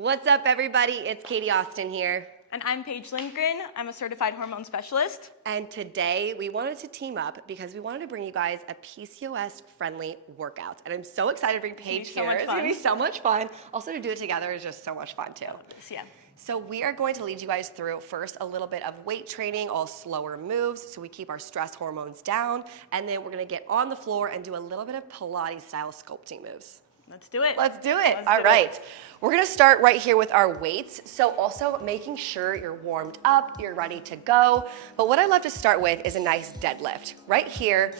What's up, everybody? It's Katie Austin here. And I'm Paige Lindgren. I'm a certified hormone specialist. And today we wanted to team up because we wanted to bring you guys a PCOS friendly workout. And I'm so excited to bring Paige here. It's gonna be so much fun. Also, to do it together is just so much fun too. Yeah. So we are going to lead you guys through first a little bit of weight training, all slower moves, so we keep our stress hormones down. And then we're gonna get on the floor and do a little bit of Pilates style sculpting moves. Let's do it. Let's do it. All right. We're going to start right here with our weights. So also making sure you're warmed up, you're ready to go. But what I love to start with is a nice deadlift. Right here,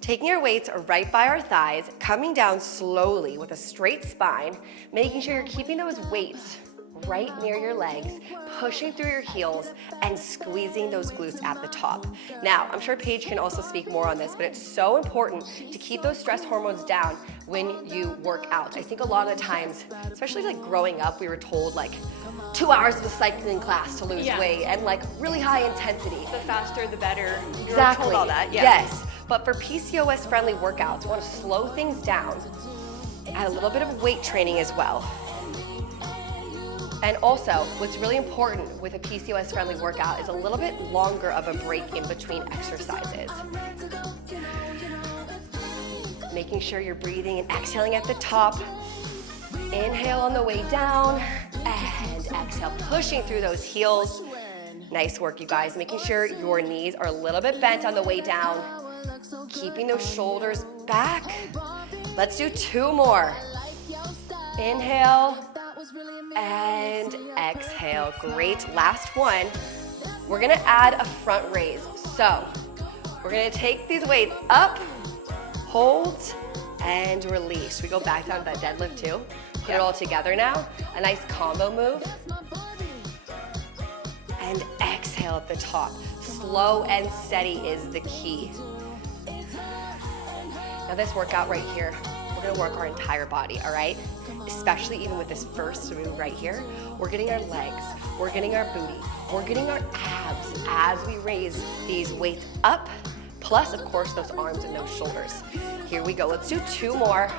taking your weights right by our thighs, coming down slowly with a straight spine, making sure you're keeping those weights right near your legs, pushing through your heels, and squeezing those glutes at the top. Now, I'm sure Paige can also speak more on this, but it's so important to keep those stress hormones down when you work out. I think a lot of the times, especially like growing up, we were told like 2 hours of a cycling class to lose weight and like really high intensity. The faster, the better. Exactly. Told all that. Yeah. Yes. But for PCOS friendly workouts, we want to slow things down, add a little bit of weight training as well. And also, what's really important with a PCOS friendly workout is a little bit longer of a break in between exercises. Making sure you're breathing and exhaling at the top. Inhale on the way down and exhale, pushing through those heels. Nice work, you guys. Making sure your knees are a little bit bent on the way down. Keeping those shoulders back. Let's do 2 more. Inhale. And exhale. Great. Last one. We're gonna add a front raise. So we're gonna take these weights up, hold, and release. We go back down to that deadlift too. Put it all together now. A nice combo move. And exhale at the top. Slow and steady is the key. Now this workout right here, we're gonna work our entire body, all right? Especially even with this first move right here, we're getting our legs, we're getting our booty, we're getting our abs as we raise these weights up, plus of course those arms and those shoulders. Here we go, let's do 2 more.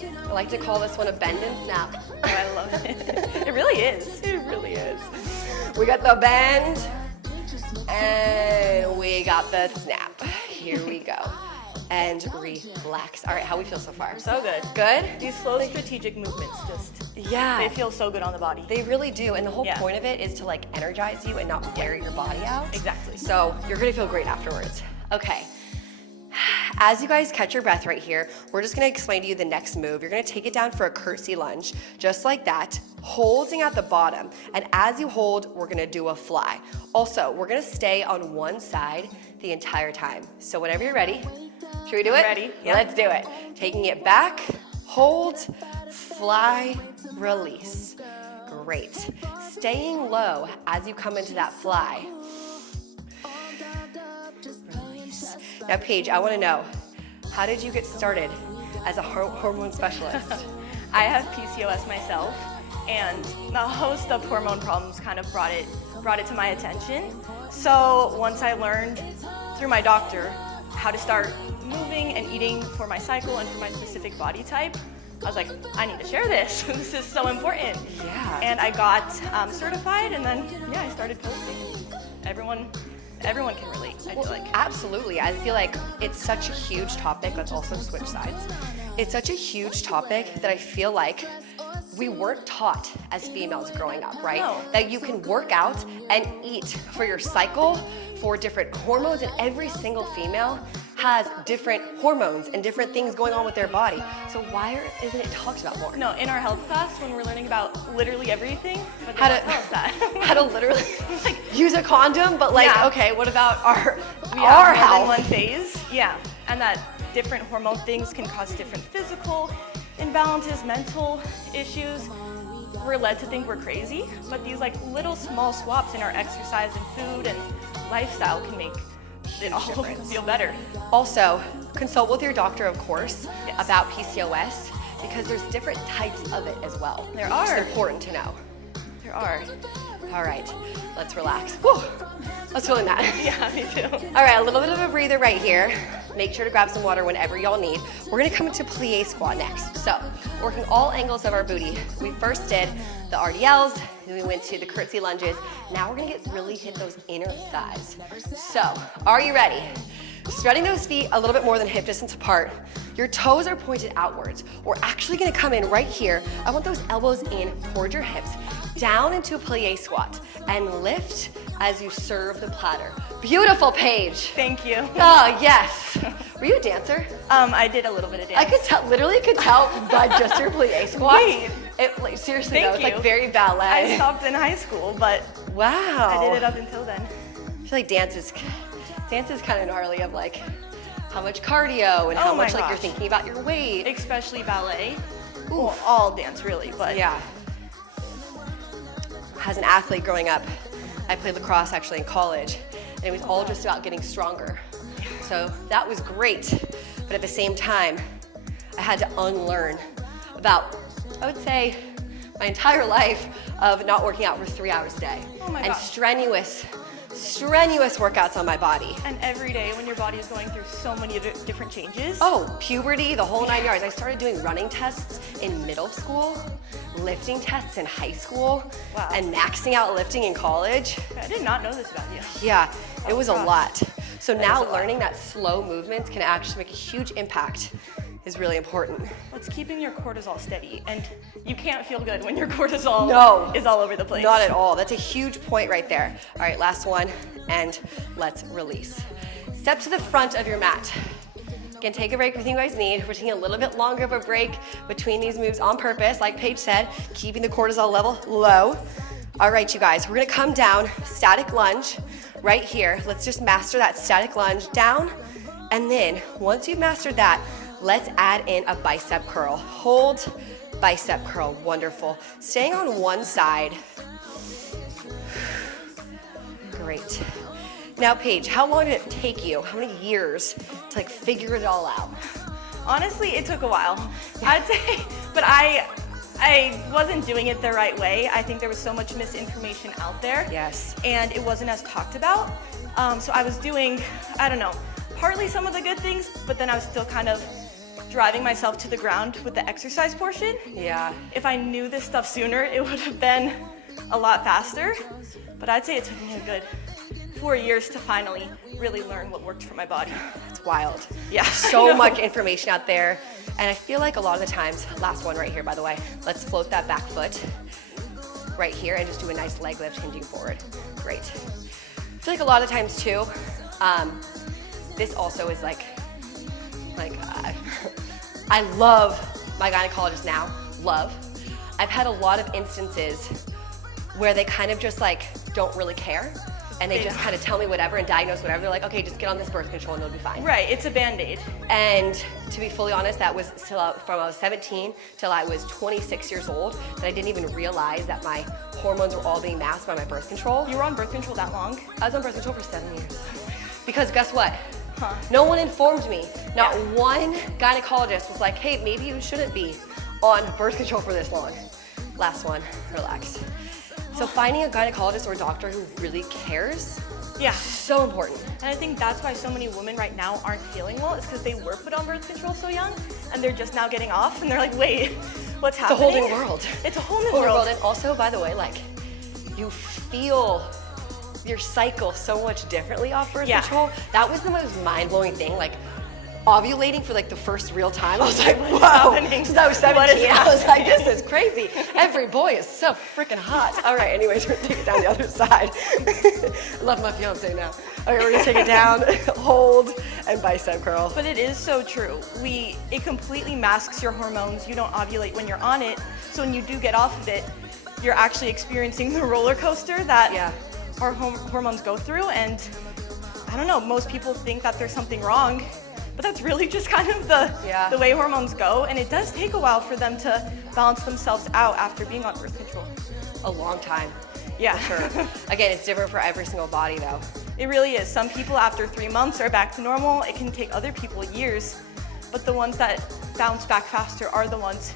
I like to call this one a bend and snap. Oh, I love it. It really is. It really is. We got the bend, and we got the snap. Here we go. And relax. All right, how we feel so far? So good. Good? These slow strategic movements they feel so good on the body. They really do, and the whole point of it is to like energize you and not wear your body out. Exactly. So you're gonna feel great afterwards. Okay. As you guys catch your breath right here, we're just gonna explain to you the next move. You're gonna take it down for a curtsy lunge, just like that, holding at the bottom. And as you hold, we're gonna do a fly. Also, we're gonna stay on one side the entire time. So whenever you're ready, should we do it? Ready. Yep. Let's do it. Taking it back, hold, fly, release. Great. Staying low as you come into that fly. Release. Now, Paige, I want to know, how did you get started as a hormone specialist? I have PCOS myself, and the host of hormone problems kind of brought it to my attention. So once I learned through my doctor how to start moving and eating for my cycle and for my specific body type, I was like, I need to share this. This is so important. Yeah. And I got certified, and then I started posting. Everyone can relate, I feel like. Absolutely. I feel like it's such a huge topic. Let's also switch sides. It's such a huge topic that I feel like we weren't taught as females growing up, right? No. That you can work out and eat for your cycle, for different hormones, and every single female has different hormones and different things going on with their body. So why isn't it talked about more? No, in our health class, when we're learning about literally everything, but they How don't to- tell us that. How to literally use a condom, but like, okay, what about our More health? than one phase. Yeah, and that different hormone things can cause different physical imbalances, mental issues. We're led to think we're crazy, but these like little small swaps in our exercise and food and lifestyle can make it all feel better. Also, consult with your doctor, of course, about PCOS, because there's different types of it as well. There are. It's important to know. There are. All right, let's relax. Whew. I was feeling that. Yeah, me too. All right, a little bit of a breather right here. Make sure to grab some water whenever y'all need. We're gonna come into plie squat next. So, working all angles of our booty. We first did the RDLs, then we went to the curtsy lunges. Now we're gonna really hit those inner thighs. So, are you ready? Spreading those feet a little bit more than hip distance apart. Your toes are pointed outwards. We're actually gonna come in right here. I want those elbows in towards your hips, down into a plie squat, and lift as you serve the platter. Beautiful, Paige. Thank you. Oh, yes. Were you a dancer? I did a little bit of dance. I could tell, literally could tell by just your plie squat. Wait. It, like, seriously, Thank though, it's you. like very ballet. I stopped in high school, but Wow. I did it up until then. I feel like dance is kind of gnarly of like how much cardio and how Oh my much like you're gosh. thinking about your weight. Especially ballet. Well, all dance really, but Yeah. As an athlete growing up, I played lacrosse actually in college, and it was all just about getting stronger. So that was great, but at the same time, I had to unlearn about, I would say, my entire life of not working out for 3 hours a day. Oh my and gosh. strenuous workouts on my body. And every day when your body is going through so many different changes. Oh, puberty, the whole 9 yards. I started doing running tests in middle school, lifting tests in high school, Wow. and maxing out lifting in college. I did not know this about you. Yeah, it was a gosh. lot. So That now is a lot. learning that slow movements can actually make a huge impact is really important. It's keeping your cortisol steady, and you can't feel good when your cortisol No. is all over the place. Not at all. That's a huge point right there. All right, last one, and let's release. Step to the front of your mat. Again, take a break if you guys need. We're taking a little bit longer of a break between these moves on purpose, like Paige said, keeping the cortisol level low. All right, you guys, we're gonna come down, static lunge right here. Let's just master that static lunge down. And then once you've mastered that, let's add in a bicep curl. Hold, bicep curl, wonderful. Staying on one side. Great. Now, Paige, how long did it take you? How many years to like figure it all out? Honestly, it took a while. I'd say, but I wasn't doing it the right way. I think there was so much misinformation out there. Yes. And it wasn't as talked about. So I was doing, I don't know, partly some of the good things, but then I was still kind of driving myself to the ground with the exercise portion. Yeah. If I knew this stuff sooner, it would have been a lot faster. But I'd say it took me a good 4 years to finally really learn what worked for my body. It's wild. Yeah, So I know. much information out there. And I feel like a lot of the times, last one right here, by the way, let's float that back foot right here and just do a nice leg lift, hinging forward. Great. I feel like a lot of times too, this also is like I love my gynecologist now, love. I've had a lot of instances where they kind of just like don't really care and they just kind of tell me whatever and diagnose whatever. They're like, okay, just get on this birth control and you'll be fine. Right, it's a Band-Aid. And to be fully honest, that was till from I was 17 till I was 26 years old that I didn't even realize that my hormones were all being masked by my birth control. You were on birth control that long? I was on birth control for 7 years. Because guess what? Huh. No one informed me. Not Yeah. one gynecologist was like, hey, maybe you shouldn't be on birth control for this long. Last one, relax. So finding a gynecologist or a doctor who really cares, Yeah. so important. And I think that's why so many women right now aren't feeling well, is because they were put on birth control so young and they're just now getting off and they're like, wait, what's It's a happening? whole new world. It's a whole new Whole world. And also, by the way, like, you feel your cycle so much differently off birth Yeah. control. That was the most mind-blowing thing. Like, ovulating for like the first real time, I was like, What is whoa. happening? Since I was What is 17, I was like, happening? this is crazy. Every boy is so freaking hot. All right, anyways, we're gonna take it down the other side. Love my fiance now. Okay, we're gonna take it down, hold, and bicep curl. But it is so true. It completely masks your hormones. You don't ovulate when you're on it. So when you do get off of it, you're actually experiencing the roller coaster that Yeah. our hormones go through. And I don't know, most people think that there's something wrong, but that's really just kind of Yeah. the way hormones go. And it does take a while for them to balance themselves out after being on birth control. A long time. Yeah. Sure. Again, it's different for every single body though. It really is. Some people after 3 months are back to normal. It can take other people years, but the ones that bounce back faster are the ones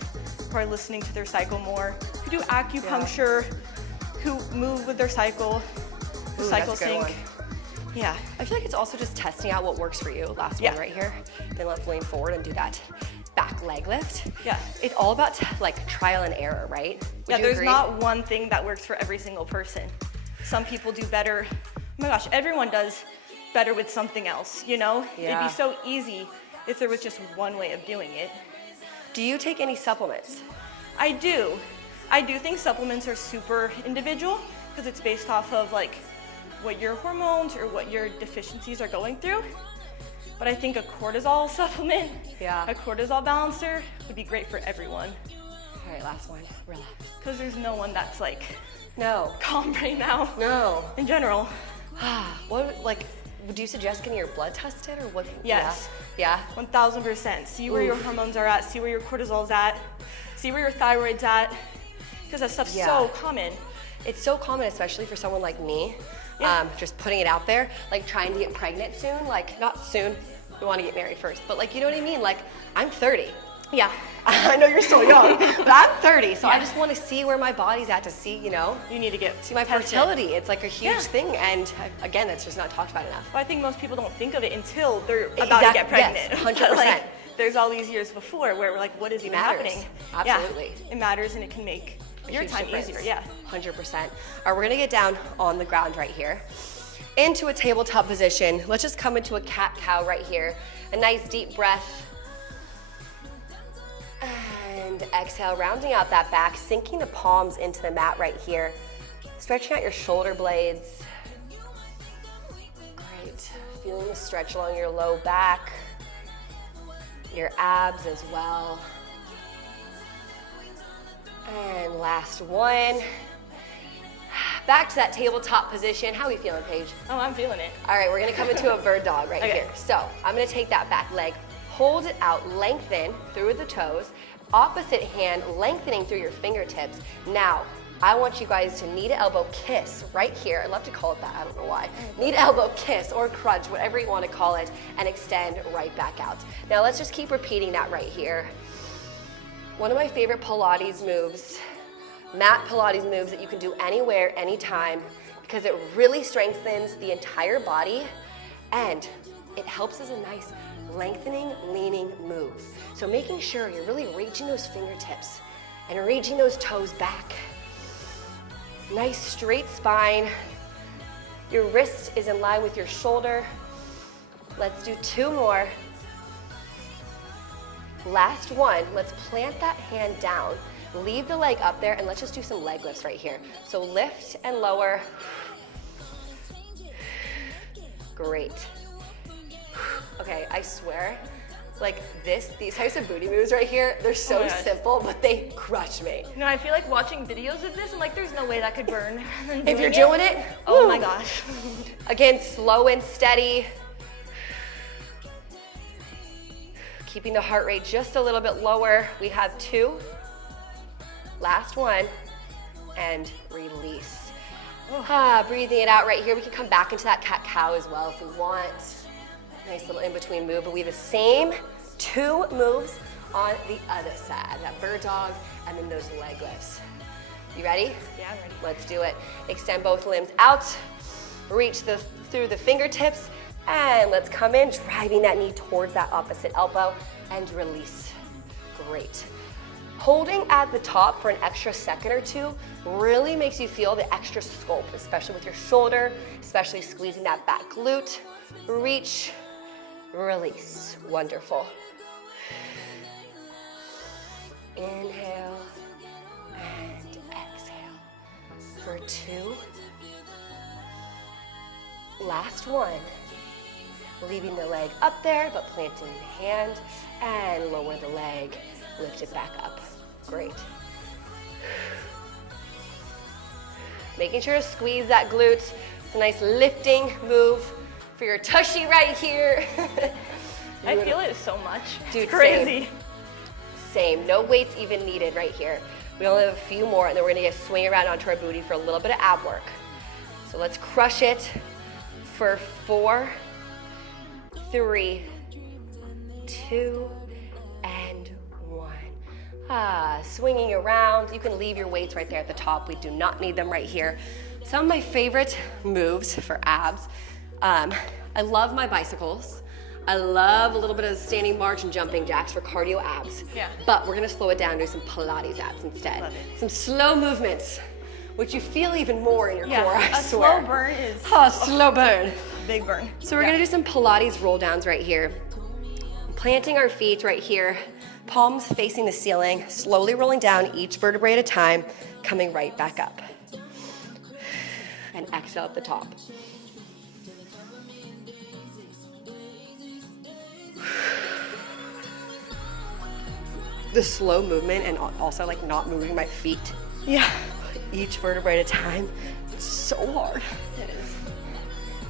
who are listening to their cycle more, who do acupuncture, who move with their cycle, who Ooh, cycle that's a good sync. Yeah. I feel like it's also just testing out what works for you. Last Yeah. one right here. Then let's lean forward and do that back leg lift. Yeah. It's all about like trial and error, right? Would you There's agree? not one thing that works for every single person. Some people do better. Oh my gosh, everyone does better with something else, you know? Yeah. It'd be so easy if there was just one way of doing it. Do you take any supplements? I do. I do think supplements are super individual because it's based off of like what your hormones or what your deficiencies are going through. But I think a cortisol supplement, a cortisol balancer would be great for everyone. All right, last one, relax. Because there's no one that's like No. calm right now. No. In general. What, like, would you suggest getting your blood tested or what? Yes. Yeah? 1000%. See where your hormones are at, see where your cortisol's at, see where your thyroid's at. Because that stuff's so common. It's so common, especially for someone like me. Yeah. Just putting it out there, like trying to get pregnant soon, like not soon, we want to get married first, but like, you know what I mean? Like, I'm 30. Yeah. I know you're still young, but I'm 30, so I just want to see where my body's at to see, you know, You need to get see my tested. fertility. It's like a huge thing, and again, it's just not talked about enough. Well, I think most people don't think of it until they're about to get pregnant. Yes, 100%. But, like, there's all these years before where we're like, what is even matters. happening? Absolutely. Yeah, it matters and it can make your Huge time difference. easier. Yeah. 100%. All right, we're gonna get down on the ground right here. Into a tabletop position. Let's just come into a cat-cow right here. A nice deep breath. And exhale, rounding out that back, sinking the palms into the mat right here. Stretching out your shoulder blades. Great. Feeling the stretch along your low back, your abs as well. And last one. Back to that tabletop position. How are we feeling, Paige? Oh, I'm feeling it. All right, we're gonna come into a bird dog right here. So I'm gonna take that back leg, hold it out, lengthen through the toes, opposite hand lengthening through your fingertips. Now, I want you guys to knee to elbow kiss right here. I love to call it that, I don't know why. Knee to elbow kiss or crunch, whatever you wanna call it, and extend right back out. Now let's just keep repeating that right here. One of my favorite Pilates moves, mat Pilates moves that you can do anywhere, anytime, because it really strengthens the entire body and it helps as a nice lengthening, leaning move. So making sure you're really reaching those fingertips and reaching those toes back. Nice straight spine. Your wrist is in line with your shoulder. Let's do two more. Last one, let's plant that hand down. Leave the leg up there and let's just do some leg lifts right here. So lift and lower. Great. Okay, I swear, like these types of booty moves right here, they're so simple, but they crush me. No, I feel like watching videos of this, I'm like, there's no way that could burn. If you're doing it, oh woo. my gosh. Again, slow and steady. Keeping the heart rate just a little bit lower. We have two. Last one, and release. Breathing it out right here. We can come back into that cat-cow as well if we want. Nice little in-between move, but we have the same two moves on the other side. That bird dog and then those leg lifts. You ready? Yeah, I'm ready. Let's do it. Extend both limbs out. Reach through the fingertips, and let's come in, driving that knee towards that opposite elbow, and release. Great. Holding at the top for an extra second or two really makes you feel the extra sculpt, especially with your shoulder, especially squeezing that back glute. Reach, release. Wonderful. Inhale and exhale for two. Last one. Leaving the leg up there, but planting the hand and lower the leg. Lift it back up. Great. Making sure to squeeze that glute. It's a nice lifting move for your tushy right here. I feel it so much. Dude, it's crazy. Same. No weights even needed right here. We only have a few more, and then we're gonna get swing around onto our booty for a little bit of ab work. So let's crush it for 4, 3, 2, and 1. Swinging around. You can leave your weights right there at the top. We do not need them right here. Some of my favorite moves for abs. I love my bicycles. I love a little bit of standing march and jumping jacks for cardio abs. Yeah. But we're gonna slow it down and do some Pilates abs instead. Love it. Some slow movements, which you feel even more in your core, I a swear. slow burn is Slow burn. big burn. So we're gonna do some Pilates roll downs right here. Planting our feet right here, palms facing the ceiling, slowly rolling down each vertebrae at a time, coming right back up. And exhale at the top. The slow movement and also like not moving my feet. Yeah. Each vertebrae at a time. It's so hard. It is.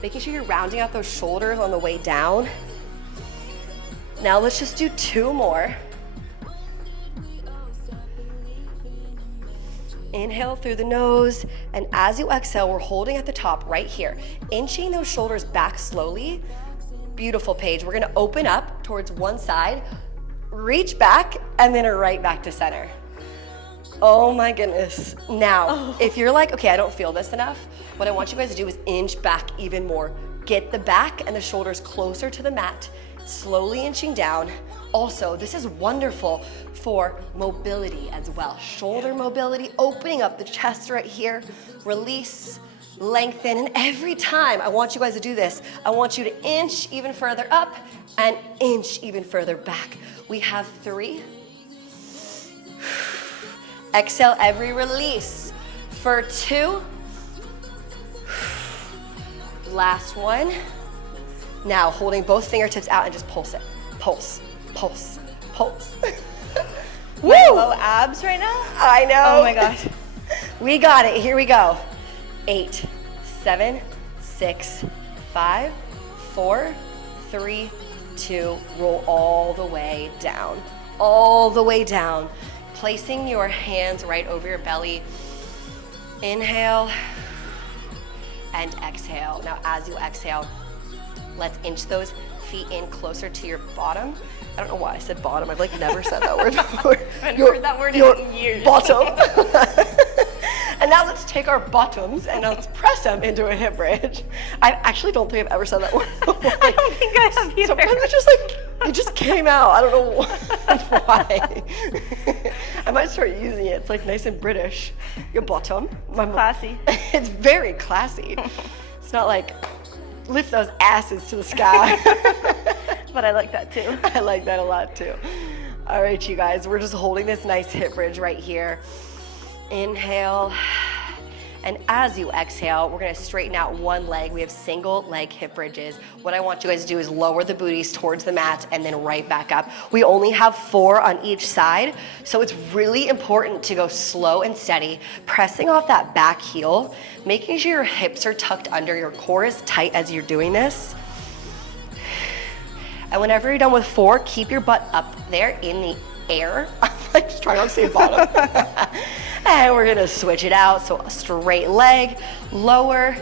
Making sure you're rounding out those shoulders on the way down. Now let's just do 2 more. Inhale through the nose, and as you exhale, we're holding at the top right here, inching those shoulders back slowly. Beautiful, Paige. We're gonna open up towards one side, reach back, and then right back to center. Oh my goodness. Now, if you're like, okay, I don't feel this enough, what I want you guys to do is inch back even more. Get the back and the shoulders closer to the mat, slowly inching down. Also, this is wonderful for mobility as well. Shoulder mobility, opening up the chest right here, release, lengthen, and every time I want you guys to do this, I want you to inch even further up and inch even further back. We have 3. Exhale every release for 2. Last one. Now holding both fingertips out and just pulse it. Pulse, pulse, pulse. Woo! Low abs right now? I know. Oh my gosh. We got it. Here we go. 8, 7, 6, 5, 4, 3, 2. Roll all the way down. All the way down. Placing your hands right over your belly. Inhale and exhale. Now as you exhale, let's inch those feet in closer to your bottom. I don't know why I said bottom. I've like never said that word before. I haven't heard that word in years. Bottom. And now let's take our bottoms and let's press them into a hip bridge. I actually don't think I've ever said that word before. I don't think I have either. Sometimes it's just like, it just came out. I don't know why. I might start using it. It's like nice and British. Your bottom. Classy. It's very classy. It's not like, lift those asses to the sky. But I like that too. I like that a lot too. All right, you guys, we're just holding this nice hip bridge right here. Inhale, and as you exhale, we're gonna straighten out one leg. We have single leg hip bridges. What I want you guys to do is lower the booties towards the mat and then right back up. We only have 4 on each side, so it's really important to go slow and steady, pressing off that back heel, making sure your hips are tucked under, your core is tight as you're doing this. And whenever you're done with 4, keep your butt up there in the air. I'm like just trying not to say bottom. And we're gonna switch it out. So a straight leg, lower,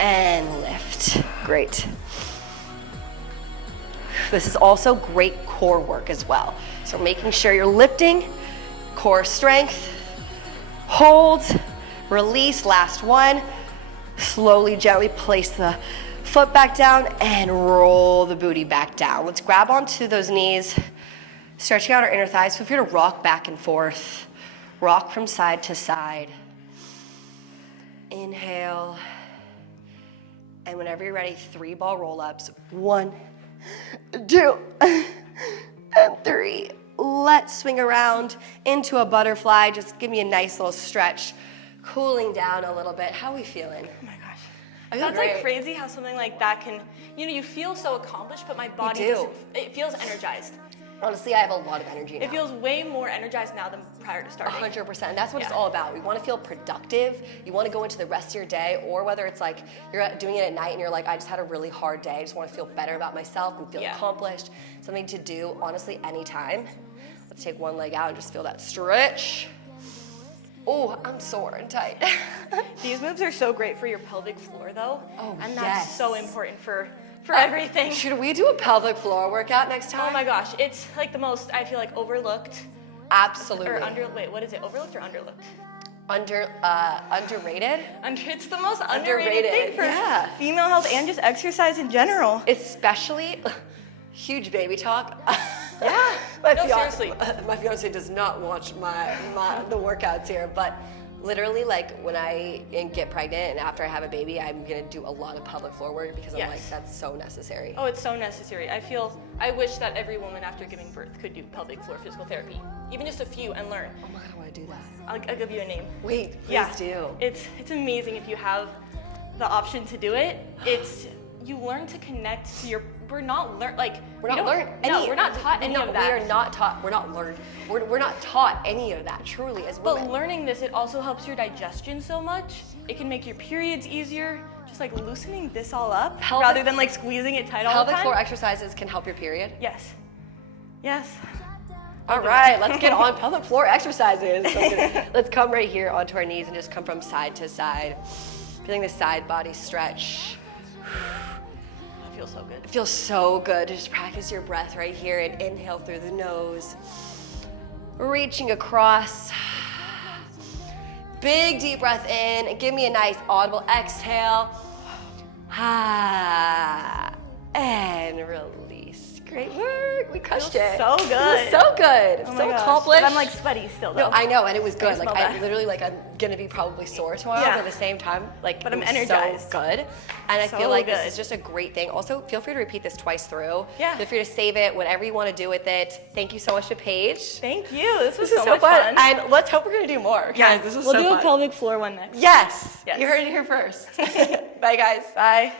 and lift. Great. This is also great core work as well. So making sure you're lifting, core strength, hold, release, last one. Slowly, gently place the foot back down and roll the booty back down. Let's grab onto those knees, stretching out our inner thighs. Feel free to rock back and forth. Rock from side to side. Inhale. And whenever you're ready, 3 ball roll-ups. 1, 2, and 3. Let's swing around into a butterfly. Just give me a nice little stretch. Cooling down a little bit. How are we feeling? Oh my gosh. I feel That's great. like crazy how something like that can, you feel so accomplished, but my body do. doesn't, it feels energized. Honestly, I have a lot of energy now. It feels way more energized now than prior to starting. 100%. That's what it's all about. We want to feel productive. You want to go into the rest of your day, or whether it's like you're doing it at night and you're like, I just had a really hard day. I just want to feel better about myself and feel accomplished. Something to do, honestly, anytime. Let's take one leg out and just feel that stretch. Oh, I'm sore and tight. These moves are so great for your pelvic floor, though. Oh, and yes. that's so important for everything. Should we do a pelvic floor workout next time? Oh my gosh, it's like the most, I feel like, overlooked Absolutely. Wait, what is it? Overlooked or underlooked? Underrated? It's the most underrated thing for female health and just exercise in general. Especially, huge baby talk. Yeah. Seriously. My fiance does not watch the workouts here, but literally, like, when I get pregnant and after I have a baby, I'm gonna do a lot of pelvic floor work because I'm like, that's so necessary. Oh, it's so necessary. I wish that every woman after giving birth could do pelvic floor physical therapy, even just a few, and learn. Oh my God, I wanna do that. I'll give you a name. Wait, please do. It's amazing if you have the option to do it. You learn to connect to your. We're not taught any of that. We are not taught. We're not taught any of that. Truly, as women. But learning this, it also helps your digestion so much. It can make your periods easier. Just like loosening this all up rather than like squeezing it tight all the time. Pelvic floor exercises can help your period. Yes. Yes. All right, let's get on pelvic floor exercises. So let's come right here onto our knees and just come from side to side, feeling the side body stretch. Feels so good. It feels so good to just practice your breath right here and inhale through the nose. Reaching across. Big deep breath in and give me a nice audible exhale. And release. Great work. We crushed it. So good. It was so good. Oh so accomplished. But I'm like sweaty still though. No, I know, and it was good. I Like I literally I'm gonna be probably sore tomorrow, but at the same time, but I'm energized. So good. And I So feel like good. this is just a great thing. Also, feel free to repeat this twice through. Yeah. Feel free to save it, whatever you want to do with it. Thank you so much to Paige. Thank you. This was This is so much fun. And let's hope we're gonna do more. Guys, this was we'll so do fun. a pelvic floor one next. Yes. Yes. You heard it here first. Bye guys. Bye.